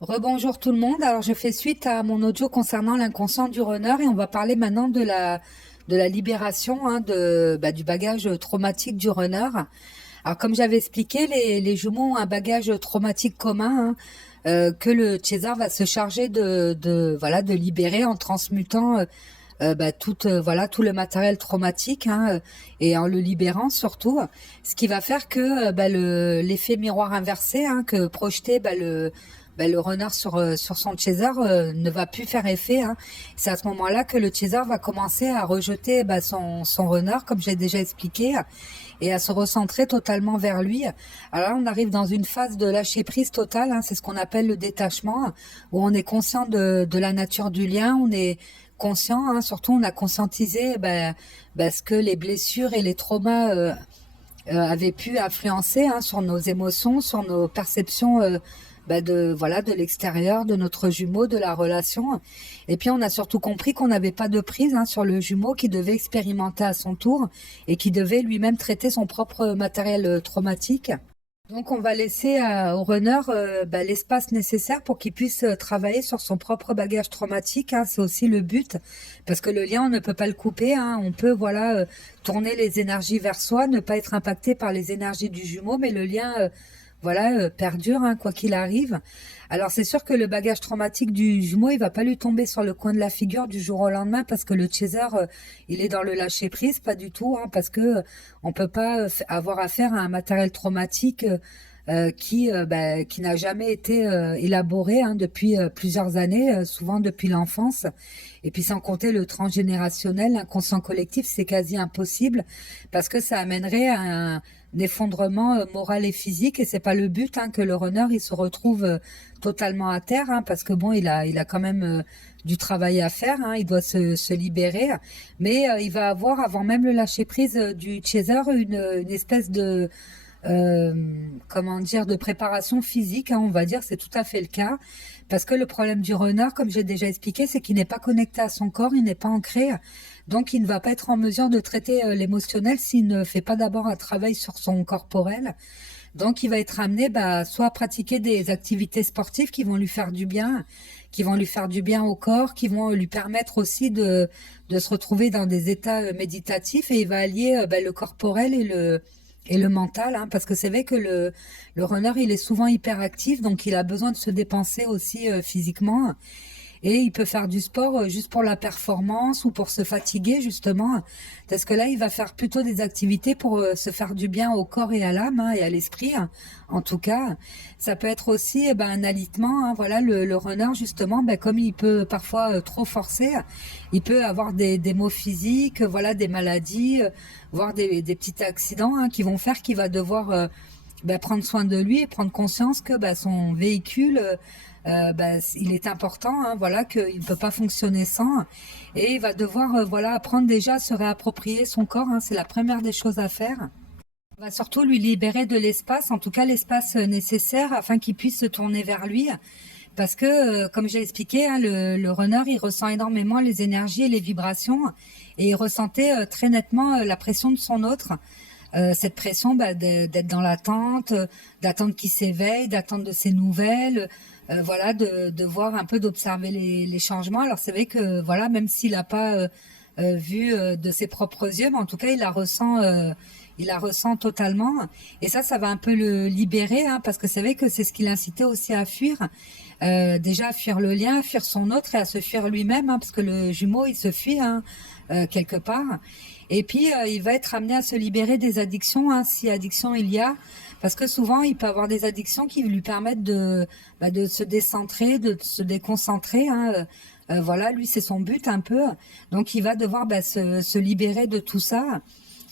Rebonjour tout le monde. Alors je fais suite à mon audio concernant l'inconscient du runner et on va parler maintenant de la libération du bagage traumatique du runner. Alors comme j'avais expliqué, les jumeaux ont un bagage traumatique commun que le César va se charger de libérer en transmutant tout le matériel traumatique et en le libérant surtout, ce qui va faire que l'effet miroir inversé que projeté le runner sur son chaser ne va plus faire effet. C'est à ce moment-là que le chaser va commencer à rejeter son runner, comme j'ai déjà expliqué, et à se recentrer totalement vers lui. Alors là, on arrive dans une phase de lâcher prise totale, c'est ce qu'on appelle le détachement, où on est conscient de la nature du lien, on est conscient, surtout on a conscientisé ce que les blessures et les traumas avaient pu influencer sur nos émotions, sur nos perceptions de l'extérieur, de notre jumeau, de la relation. Et puis on a surtout compris qu'on n'avait pas de prise sur le jumeau qui devait expérimenter à son tour et qui devait lui-même traiter son propre matériel traumatique. Donc on va laisser au runner l'espace nécessaire pour qu'il puisse travailler sur son propre bagage traumatique. C'est aussi le but, parce que le lien on ne peut pas le couper. On peut tourner les énergies vers soi, ne pas être impacté par les énergies du jumeau, mais le lien perdure quoi qu'il arrive. Alors c'est sûr que le bagage traumatique du jumeau, il va pas lui tomber sur le coin de la figure du jour au lendemain parce que le chaser, il est dans le lâcher prise, pas du tout, parce que on peut pas avoir affaire à un matériel traumatique qui n'a jamais été élaboré depuis plusieurs années, souvent depuis l'enfance. Et puis sans compter le transgénérationnel, l'inconscient collectif, c'est quasi impossible parce que ça amènerait à un effondrement moral et physique et c'est pas le but que le runner il se retrouve totalement à terre parce que bon il a quand même du travail à faire, il doit se libérer, mais il va avoir avant même le lâcher prise du chaser une espèce de comment dire, de préparation physique, on va dire, c'est tout à fait le cas. Parce que le problème du runner, comme j'ai déjà expliqué, c'est qu'il n'est pas connecté à son corps, il n'est pas ancré. Donc, il ne va pas être en mesure de traiter l'émotionnel s'il ne fait pas d'abord un travail sur son corporel. Donc, il va être amené soit à pratiquer des activités sportives qui vont lui faire du bien, qui vont lui faire du bien au corps, qui vont lui permettre aussi de se retrouver dans des états méditatifs et il va allier le corporel et le mental, parce que c'est vrai que le runner, il est souvent hyperactif, donc il a besoin de se dépenser aussi physiquement. Et il peut faire du sport juste pour la performance ou pour se fatiguer, justement. Parce que là, il va faire plutôt des activités pour se faire du bien au corps et à l'âme et à l'esprit. En tout cas, ça peut être aussi un alitement. Voilà, le runner, justement, comme il peut parfois trop forcer, il peut avoir des maux physiques, voilà, des maladies, voire des petits accidents qui vont faire qu'il va devoir prendre soin de lui et prendre conscience que son véhicule il est important, voilà, qu'il ne peut pas fonctionner sans, et il va devoir apprendre déjà à se réapproprier son corps, c'est la première des choses à faire. On va surtout lui libérer de l'espace, en tout cas l'espace nécessaire afin qu'il puisse se tourner vers lui, parce que comme j'ai expliqué, le runner il ressent énormément les énergies et les vibrations, et il ressentait très nettement la pression de son autre. Cette pression d'être dans l'attente, d'attendre qu'il s'éveille, d'attendre de ses nouvelles, voilà, de voir un peu, d'observer les changements. Alors c'est vrai que voilà, même s'il n'a pas vu de ses propres yeux, mais en tout cas il la ressent totalement. Et ça va un peu le libérer, parce que c'est vrai que c'est ce qui l'incitait aussi à fuir. Déjà à fuir le lien, à fuir son autre et à se fuir lui-même, parce que le jumeau il se fuit quelque part. Et puis il va être amené à se libérer des addictions, si addiction il y a, parce que souvent il peut avoir des addictions qui lui permettent de se décentrer, de se déconcentrer. Voilà, lui c'est son but un peu. Donc il va devoir se libérer de tout ça.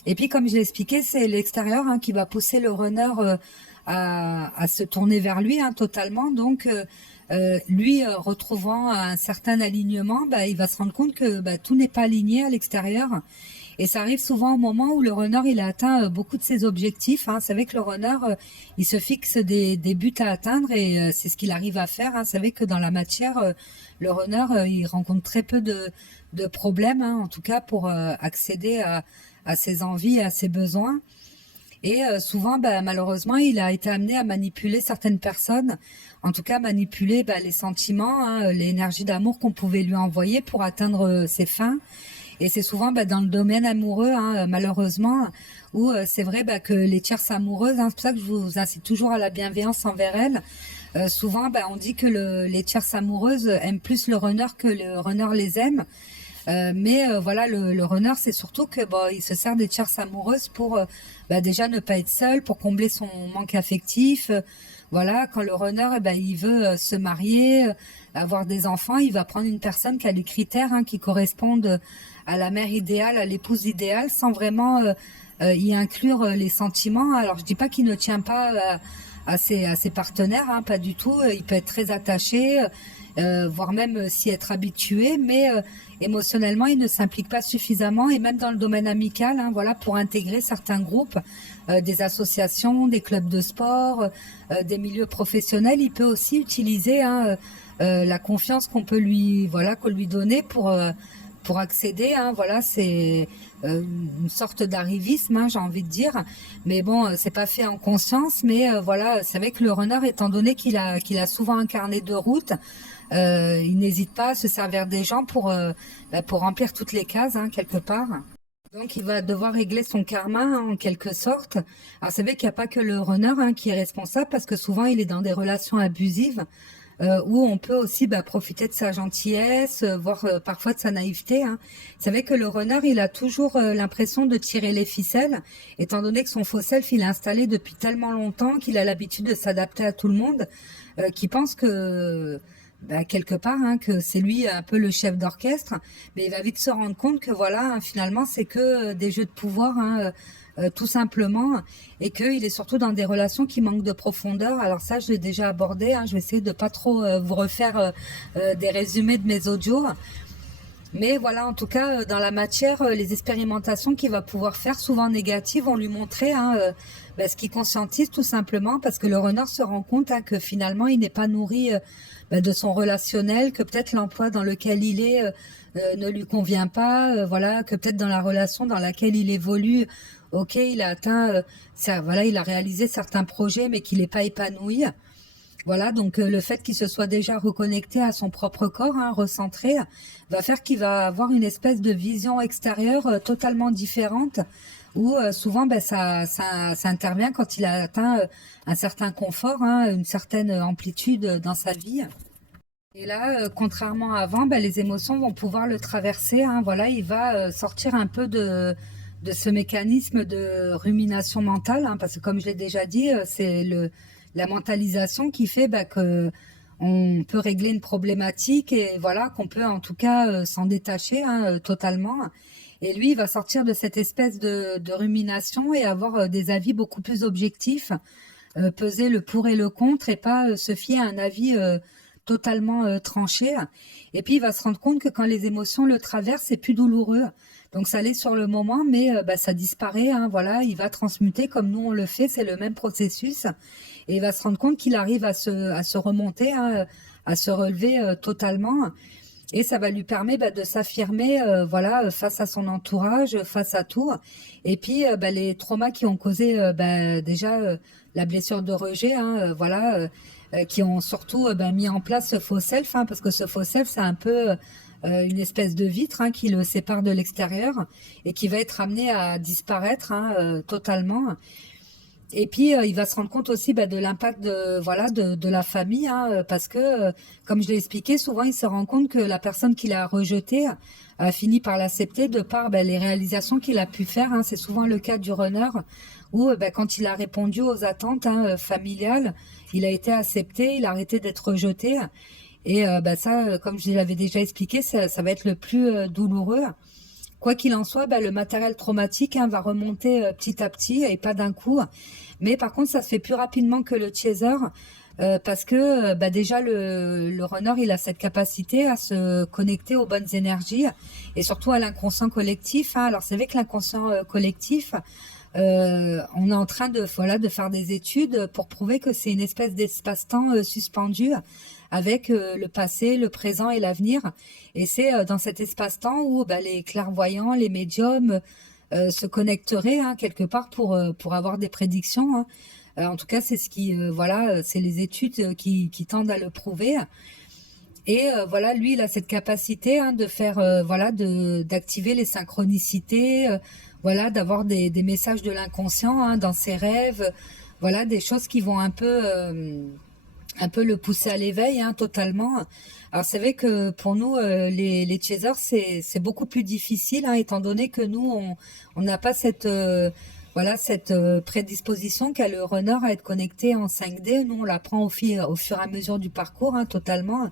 Et puis comme je l'ai expliqué, c'est l'extérieur qui va pousser le runner à se tourner vers lui totalement. Donc lui retrouvant un certain alignement, il va se rendre compte que tout n'est pas aligné à l'extérieur. Et ça arrive souvent au moment où le runner il a atteint beaucoup de ses objectifs. Vous savez que le runner il se fixe des buts à atteindre et c'est ce qu'il arrive à faire. Vous savez que dans la matière, le runner il rencontre très peu de problèmes, en tout cas pour accéder à ses envies et à ses besoins. Et souvent, bah, malheureusement, il a été amené à manipuler certaines personnes, en tout cas manipuler bah, les sentiments, hein, l'énergie d'amour qu'on pouvait lui envoyer pour atteindre ses fins. Et c'est souvent bah, dans le domaine amoureux, hein, malheureusement, où c'est vrai bah, que les tierces amoureuses, hein, c'est pour ça que je vous incite toujours à la bienveillance envers elles. Souvent, bah, on dit que les tierces amoureuses aiment plus le runner que le runner les aime. Mais voilà, le runner, c'est surtout que bon, il se sert des tierces amoureuses pour bah, déjà ne pas être seul, pour combler son manque affectif. Voilà, quand le runner, eh ben, il veut se marier, avoir des enfants, il va prendre une personne qui a les critères hein, qui correspondent à la mère idéale, à l'épouse idéale, sans vraiment y inclure les sentiments. Alors, je dis pas qu'il ne tient pas à ses partenaires, hein, pas du tout. Il peut être très attaché, voire même s'y être habitué, mais émotionnellement, il ne s'implique pas suffisamment, et même dans le domaine amical, hein, voilà, pour intégrer certains groupes, des associations, des clubs de sport, des milieux professionnels, il peut aussi utiliser hein, la confiance qu'on peut lui, voilà, qu'on lui donner pour accéder. Hein, voilà, c'est une sorte d'arrivisme, hein, j'ai envie de dire. Mais bon, c'est pas fait en conscience, mais voilà, c'est vrai que le runner, étant donné qu'il a souvent un carnet de route, il n'hésite pas à se servir des gens pour remplir toutes les cases, hein, quelque part. Donc, il va devoir régler son karma, hein, en quelque sorte. Alors, c'est vrai qu'il n'y a pas que le runner hein, qui est responsable, parce que souvent, il est dans des relations abusives, où on peut aussi bah, profiter de sa gentillesse, voire parfois de sa naïveté. Hein. C'est vrai que le runner, il a toujours l'impression de tirer les ficelles, étant donné que son faux self, il est installé depuis tellement longtemps qu'il a l'habitude de s'adapter à tout le monde, qui pense que bah, quelque part hein, que c'est lui un peu le chef d'orchestre, mais il va vite se rendre compte que voilà hein, finalement c'est que des jeux de pouvoir hein, tout simplement, et qu'il est surtout dans des relations qui manquent de profondeur. Alors ça je l'ai déjà abordé, hein, je vais essayer de pas trop vous refaire des résumés de mes audios, mais voilà, en tout cas, dans la matière, les expérimentations qu'il va pouvoir faire, souvent négatives, vont lui montrer hein, bah, ce qu'il conscientise tout simplement, parce que le runner se rend compte hein, que finalement, il n'est pas nourri bah, de son relationnel, que peut-être l'emploi dans lequel il est ne lui convient pas, voilà, que peut-être dans la relation dans laquelle il évolue, ok, il a atteint, ça, voilà, il a réalisé certains projets, mais qu'il n'est pas épanoui. Voilà, donc le fait qu'il se soit déjà reconnecté à son propre corps, hein, recentré, va faire qu'il va avoir une espèce de vision extérieure totalement différente, où souvent ben, ça intervient quand il a atteint un certain confort, hein, une certaine amplitude dans sa vie. Et là, contrairement à avant, ben, les émotions vont pouvoir le traverser. Hein, voilà, il va sortir un peu de ce mécanisme de rumination mentale, hein, parce que comme je l'ai déjà dit, c'est la mentalisation qui fait bah, que on peut régler une problématique, et voilà qu'on peut en tout cas s'en détacher hein, totalement. Et lui, il va sortir de cette espèce de rumination et avoir des avis beaucoup plus objectifs, peser le pour et le contre, et pas se fier à un avis totalement tranché. Et puis il va se rendre compte que quand les émotions le traversent, c'est plus douloureux. Donc ça l'est sur le moment, mais bah, ça disparaît. Hein, voilà, il va transmuter comme nous on le fait, c'est le même processus. Et il va se rendre compte qu'il arrive à se remonter, hein, à se relever totalement. Et ça va lui permettre bah, de s'affirmer, voilà, face à son entourage, face à tout. Et puis bah, les traumas qui ont causé bah, déjà la blessure de rejet, hein, voilà, qui ont surtout bah, mis en place ce faux self, hein, parce que ce faux self, c'est un peu une espèce de vitre hein, qui le sépare de l'extérieur, et qui va être amené à disparaître hein, totalement. Et puis il va se rendre compte aussi bah, de l'impact de voilà de la famille, hein, parce que comme je l'ai expliqué, souvent il se rend compte que la personne qu'il a rejetée a fini par l'accepter de par bah, les réalisations qu'il a pu faire. Hein. C'est souvent le cas du runner où bah, quand il a répondu aux attentes hein, familiales, il a été accepté, il a arrêté d'être rejeté. Et bah, ça, comme je l'avais déjà expliqué, ça va être le plus douloureux. Quoi qu'il en soit, bah, le matériel traumatique hein, va remonter petit à petit et pas d'un coup. Mais par contre, ça se fait plus rapidement que le chaser, parce que bah, déjà le runner, il a cette capacité à se connecter aux bonnes énergies, et surtout à l'inconscient collectif. Hein. Alors c'est vrai que l'inconscient collectif, on est en train de voilà de faire des études pour prouver que c'est une espèce d'espace-temps suspendu avec le passé, le présent et l'avenir. Et c'est dans cet espace-temps où bah, les clairvoyants, les médiums se connecterait hein, quelque part pour avoir des prédictions. Hein. En tout cas, c'est ce qui, voilà, c'est les études qui tendent à le prouver. Et voilà, lui, il a cette capacité hein, de faire, voilà, d'activer les synchronicités, voilà, d'avoir des messages de l'inconscient hein, dans ses rêves, voilà, des choses qui vont un peu le pousser à l'éveil hein, totalement. Alors c'est vrai que pour nous, les chasers, c'est beaucoup plus difficile, hein, étant donné que nous, on n'a pas cette, voilà, cette prédisposition qu'a le runner à être connecté en 5D. Nous, on l'apprend au fur et à mesure du parcours, hein, totalement.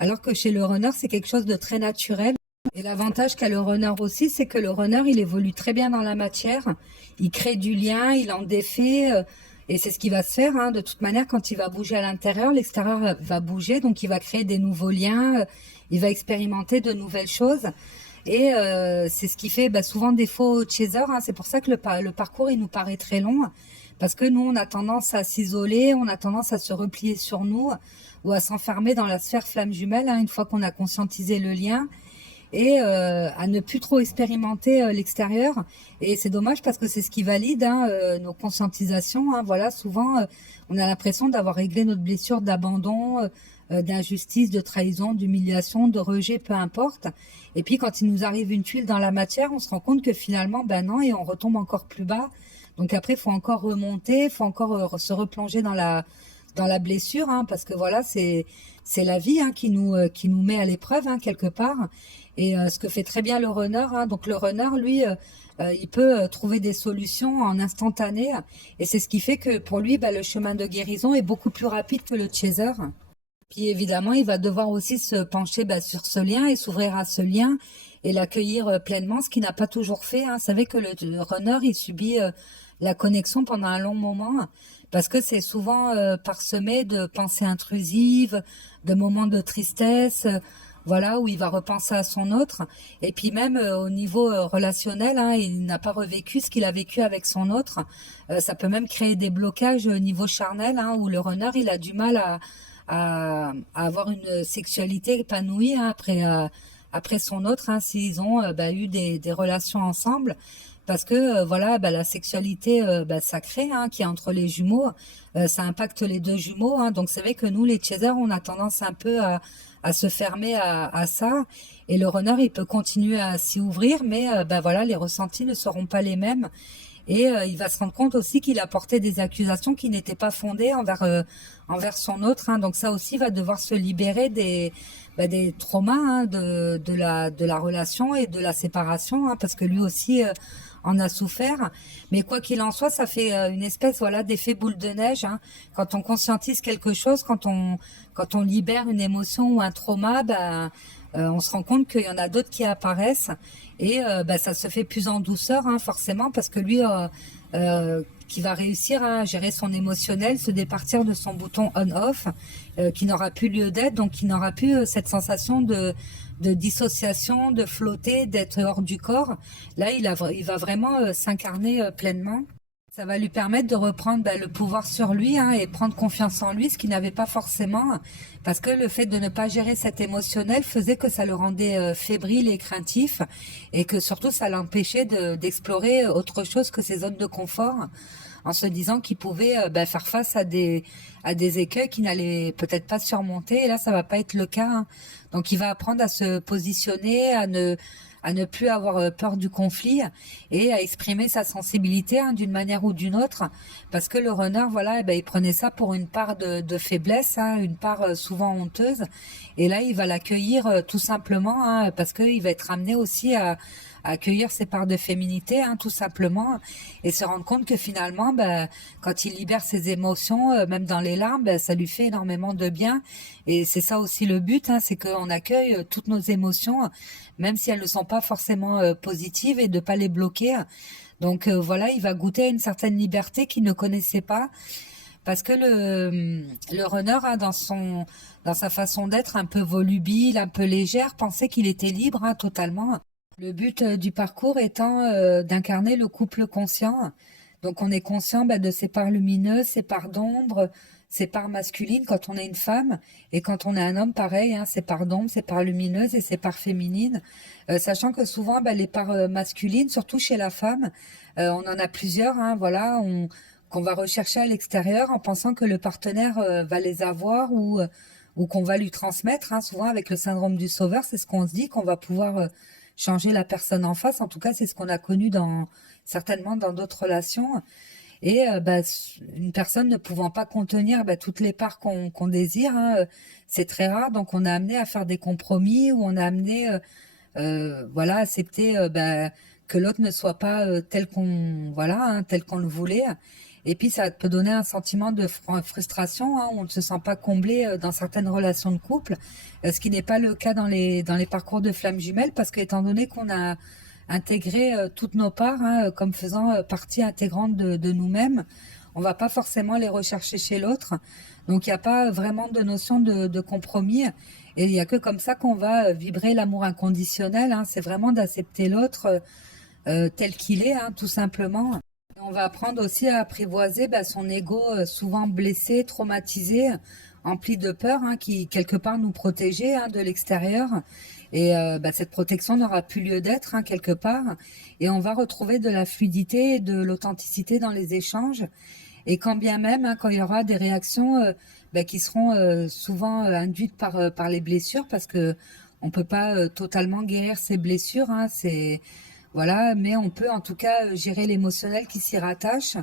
Alors que chez le runner, c'est quelque chose de très naturel. Et l'avantage qu'a le runner aussi, c'est que le runner, il évolue très bien dans la matière. Il crée du lien, il en défait. Et c'est ce qui va se faire. Hein. De toute manière, quand il va bouger à l'intérieur, l'extérieur va bouger. Donc, il va créer des nouveaux liens. Il va expérimenter de nouvelles choses. Et c'est ce qui fait bah, souvent défaut aux chasers. Hein. C'est pour ça que le parcours, il nous paraît très long. Parce que nous, on a tendance à s'isoler, on a tendance à se replier sur nous ou à s'enfermer dans la sphère flamme jumelle hein, une fois qu'on a conscientisé le lien et à ne plus trop expérimenter l'extérieur. Et c'est dommage parce que c'est ce qui valide hein, nos conscientisations. Hein. Voilà, souvent, on a l'impression d'avoir réglé notre blessure d'abandon, d'injustice, de trahison, d'humiliation, de rejet, peu importe. Et puis quand il nous arrive une tuile dans la matière, on se rend compte que finalement, ben non, et on retombe encore plus bas. Donc après, il faut encore remonter, il faut encore se replonger dans la blessure, hein, parce que voilà, c'est la vie hein, qui nous met à l'épreuve hein, quelque part. Et ce que fait très bien le runner, hein, donc le runner, lui, il peut trouver des solutions en instantané, et c'est ce qui fait que pour lui, bah, le chemin de guérison est beaucoup plus rapide que le chaser. Puis évidemment, il va devoir aussi se pencher bah, sur ce lien et s'ouvrir à ce lien et l'accueillir pleinement, ce qu'il n'a pas toujours fait. Hein. Vous savez que le runner, il subit la connexion pendant un long moment parce que c'est souvent parsemé de pensées intrusives, de moments de tristesse, voilà, où il va repenser à son autre. Et puis même au niveau relationnel, hein, il n'a pas revécu ce qu'il a vécu avec son autre. Ça peut même créer des blocages au niveau charnel, hein, où le runner, il a du mal à avoir une sexualité épanouie hein, après son autre, hein, s'ils ont bah, eu des relations ensemble. Parce que voilà, bah, la sexualité bah, sacrée hein, qui est entre les jumeaux, ça impacte les deux jumeaux. Hein, donc c'est vrai que nous, les chasers, on a tendance un peu à se fermer à ça. Et le runner, il peut continuer à s'y ouvrir, mais bah, voilà, les ressentis ne seront pas les mêmes. Et il va se rendre compte aussi qu'il a porté des accusations qui n'étaient pas fondées envers son autre. Hein. Donc ça aussi va devoir se libérer bah, des traumas hein, de la relation et de la séparation, hein, parce que lui aussi en a souffert. Mais quoi qu'il en soit, ça fait une espèce voilà d'effet boule de neige. Hein. Quand on conscientise quelque chose, quand on libère une émotion ou un trauma, bah, on se rend compte qu'il y en a d'autres qui apparaissent et bah, ça se fait plus en douceur hein, forcément parce que lui qui va réussir à gérer son émotionnel, se départir de son bouton on-off qui n'aura plus lieu d'être, donc qui n'aura plus cette sensation de dissociation, de flotter, d'être hors du corps. Là, il va vraiment s'incarner pleinement. Ça va lui permettre de reprendre bah, le pouvoir sur lui hein, et prendre confiance en lui, ce qu'il n'avait pas forcément, parce que le fait de ne pas gérer cet émotionnel faisait que ça le rendait fébrile et craintif, et que surtout ça l'empêchait d'explorer autre chose que ses zones de confort, en se disant qu'il pouvait bah, faire face à des écueils qu'il n'allait peut-être pas surmonter, et là ça va pas être le cas. Hein. Donc il va apprendre à se positionner, à ne plus avoir peur du conflit et à exprimer sa sensibilité hein, d'une manière ou d'une autre, parce que le runner voilà eh ben, il prenait ça pour une part de faiblesse hein, une part souvent honteuse, et là il va l'accueillir tout simplement hein, parce qu'il va être amené aussi à accueillir ses parts de féminité hein, tout simplement, et se rendre compte que finalement ben, quand il libère ses émotions même dans les larmes ben, ça lui fait énormément de bien. Et c'est ça aussi le but hein, c'est qu'on accueille toutes nos émotions même si elles ne sont pas forcément positives, et de pas les bloquer. Donc voilà, il va goûter à une certaine liberté qu'il ne connaissait pas, parce que le runner a dans sa façon d'être un peu volubile, un peu légère, pensait qu'il était libre hein, totalement. Le but du parcours étant d'incarner le couple conscient. Donc on est conscient bah, de ses parts lumineuses, ses parts d'ombre, c'est par masculine quand on est une femme, et quand on est un homme, pareil, hein, c'est par d'ombre, c'est par lumineuse et c'est par féminine. Sachant que souvent, bah, les parts masculines, surtout chez la femme, on en a plusieurs, hein, voilà, qu'on va rechercher à l'extérieur en pensant que le partenaire va les avoir ou qu'on va lui transmettre, hein. Souvent avec le syndrome du sauveur, c'est ce qu'on se dit, qu'on va pouvoir changer la personne en face. En tout cas, c'est ce qu'on a connu certainement dans d'autres relations. Et bah, une personne ne pouvant pas contenir bah, toutes les parts qu'on désire, hein, c'est très rare. Donc on a amené à faire des compromis ou on a amené voilà, accepter bah, que l'autre ne soit pas tel qu'on voilà, hein, tel qu'on le voulait. Et puis ça peut donner un sentiment de frustration, hein, où on ne se sent pas comblé dans certaines relations de couple, ce qui n'est pas le cas dans les parcours de flammes jumelles, parce qu'étant donné qu'on a intégré toutes nos parts, hein, comme faisant partie intégrante de nous-mêmes, on va pas forcément les rechercher chez l'autre. Donc il n'y a pas vraiment de notion de compromis. Et il n'y a que comme ça qu'on va vibrer l'amour inconditionnel, hein. C'est vraiment d'accepter l'autre tel qu'il est, hein, tout simplement. Et on va apprendre aussi à apprivoiser bah, son ego souvent blessé, traumatisé, empli de peur, hein, qui quelque part nous protégeait hein, de l'extérieur. Et bah, cette protection n'aura plus lieu d'être hein, quelque part. Et on va retrouver de la fluidité et de l'authenticité dans les échanges. Et quand bien même, hein, quand il y aura des réactions bah, qui seront souvent induites par les blessures, parce que on peut pas totalement guérir ces blessures, hein, c'est voilà, mais on peut en tout cas gérer l'émotionnel qui s'y rattache.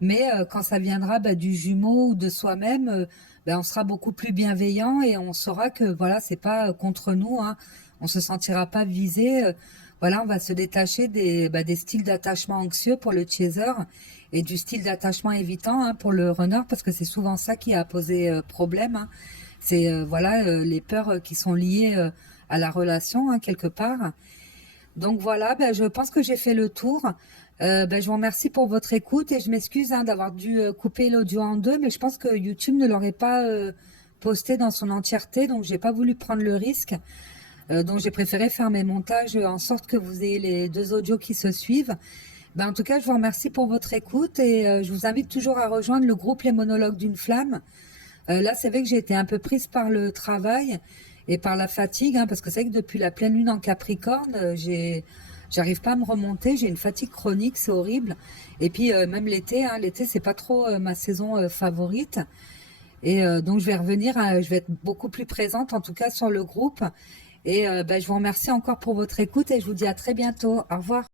Mais quand ça viendra bah, du jumeau ou de soi-même, bah, on sera beaucoup plus bienveillant et on saura que voilà, c'est pas contre nous, hein. On se sentira pas visé. Voilà, on va se détacher bah, des styles d'attachement anxieux pour le chaser et du style d'attachement évitant hein, pour le runner, parce que c'est souvent ça qui a posé problème, hein. C'est voilà les peurs qui sont liées à la relation hein, quelque part. Donc voilà, ben, je pense que j'ai fait le tour. Ben, je vous remercie pour votre écoute et je m'excuse hein, d'avoir dû couper l'audio en deux, mais je pense que YouTube ne l'aurait pas posté dans son entièreté, donc j'ai pas voulu prendre le risque. Donc j'ai préféré faire mes montages en sorte que vous ayez les deux audios qui se suivent. Ben, en tout cas, je vous remercie pour votre écoute et je vous invite toujours à rejoindre le groupe Les Monologues d'une Flamme. Là, c'est vrai que j'ai été un peu prise par le travail et par la fatigue, hein, parce que c'est vrai que depuis la pleine lune en Capricorne, j'arrive pas à me remonter, j'ai une fatigue chronique, c'est horrible. Et puis même l'été, hein, l'été c'est pas trop ma saison favorite. Et donc je vais revenir, je vais être beaucoup plus présente en tout cas sur le groupe. Et ben, je vous remercie encore pour votre écoute et je vous dis à très bientôt. Au revoir.